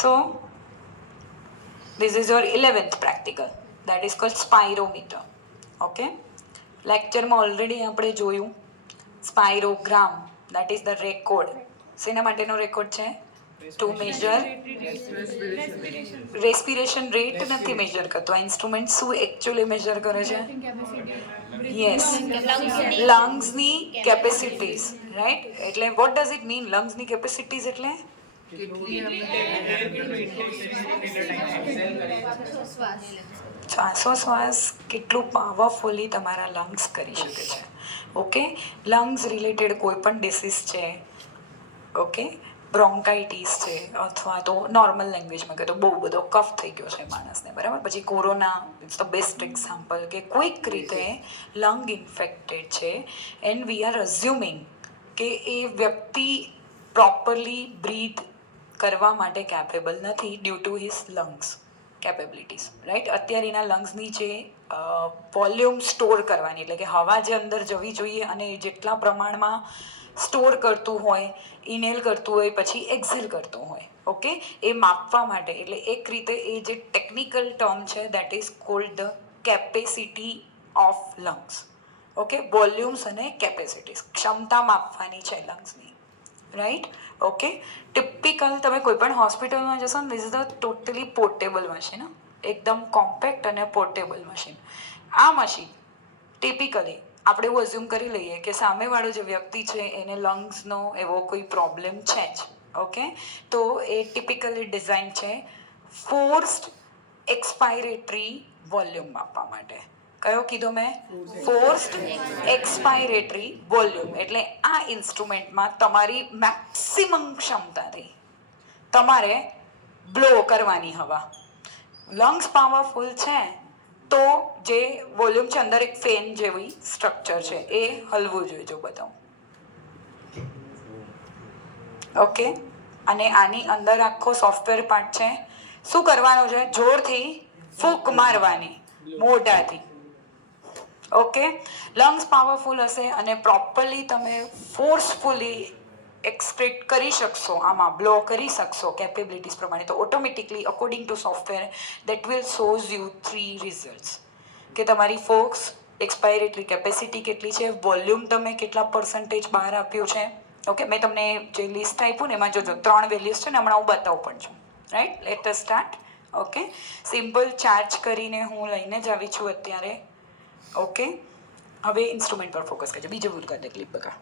So this is your 11th practical, that is called spirometer. Okay, lecture માં already આપણે જોયું spirogram, that is the record. શેના માટેનો record છે? To measure respiration rate નથી measure કરતો. આ ઇન્સ્ટ્રુમેન્ટ શું એકચ્યુઅલી મેજર કરે છે? યસ, લંગ્સની કેપેસિટીઝ, રાઈટ? એટલે વોટ ડઝ ઇટ મીન લંગ્સની કેપેસિટીઝ એટલે શ્વાસોશ્વાસ કેટલું પાવરફુલી તમારા લંગ્સ કરી શકે છે. ઓકે, લંગ્સ રિલેટેડ કોઈ પણ ડિસીઝ છે, ઓકે, બ્રોન્કાઇટિસ છે, અથવા તો નોર્મલ લેંગ્વેજમાં કહે તો બહુ બધો કફ થઈ ગયો છે માણસને, બરાબર, પછી corona it's the best example કે કોઈક રીતે લંગ ઇન્ફેક્ટેડ છે એન્ડ વી આર અઝ્યુમિંગ કે એ વ્યક્તિ પ્રોપરલી બ્રીથ કરવા માટે કેપેબલ નથી due to his lungs capabilities, right? અત્યારે એના લંગ્સની જે વોલ્યુમ સ્ટોર કરવાની, એટલે કે હવા જે અંદર જવી જોઈએ અને જેટલા પ્રમાણમાં સ્ટોર કરતું હોય, ઇનહેલ કરતું હોય, પછી એક્ઝેલ કરતું હોય, ઓકે, એ માપવા માટે, એટલે એક રીતે એ જે ટેકનિકલ ટર્મ છે that is called the capacity of lungs. Okay, volumes અને કેપેસિટીઝ, ક્ષમતા માપવાની છે લંગ્સની, રાઈટ? ઓકે, ટિપિકલ તમે કોઈ પણ હોસ્પિટલમાં જશો ને, this is the totally portable machine, એકદમ કોમ્પેક્ટ અને પોર્ટેબલ મશીન. આ મશીન ટિપિકલી આપણે એવું અઝ્યુમ કરી લઈએ કે સામેવાળો જે વ્યક્તિ છે એને લંગ્સનો એવો કોઈ પ્રોબ્લેમ છે જ, ઓકે, તો એ ટિપિકલી ડિઝાઇન છે ફોર્સ્ડ એક્સપાયરેટરી વોલ્યુમ માપવા માટે. કયો કીધો મેં? Forced expiratory volume. એટલે આ ઇન્સ્ટ્રુમેન્ટમાં તમારી મેક્સિમમ ક્ષમતાથી તમારે બ્લો કરવાની હવા. લંગ્સ પાવરફુલ છે તો જે વોલ્યુમ છે, અંદર એક ફેન જેવી સ્ટ્રક્ચર છે, એ હલવું જોઈએ. જો બતાવું, ઓકે, અને આની અંદર આખો સોફ્ટવેર પાર્ટ છે. શું કરવાનું છે? જોરથી ફૂંક મારવાની મોઢાથી. ઓકે, લંગ્સ પાવરફુલ હશે અને પ્રોપરલી તમે ફોર્સફુલી એક્સક્રેટ કરી શકશો, આમાં બ્લો કરી શકશો કેપેબિલિટીઝ પ્રમાણે, તો automatically according to software that will shows you 3 results કે તમારી ફોક્સ એક્સપાયરેટરી કેપેસિટી કેટલી છે, વોલ્યુમ તમે કેટલા પર્સન્ટેજ બહાર આપ્યું છે. ઓકે, મેં તમને જે લિસ્ટ આપ્યું ને એમાં જોજો 3 વેલ્યુઝ છે ને, હમણાં હું બતાવું પણ છું, right? Let us start. Okay, simple charge કરીને હું લઈને જ આવી છું અત્યારે. ઓકે, હવે ઇન્સ્ટ્રુમેન્ટ પર ફોકસ કરજો. બીજું ભૂલ કરી દે ક્લિપ બકા.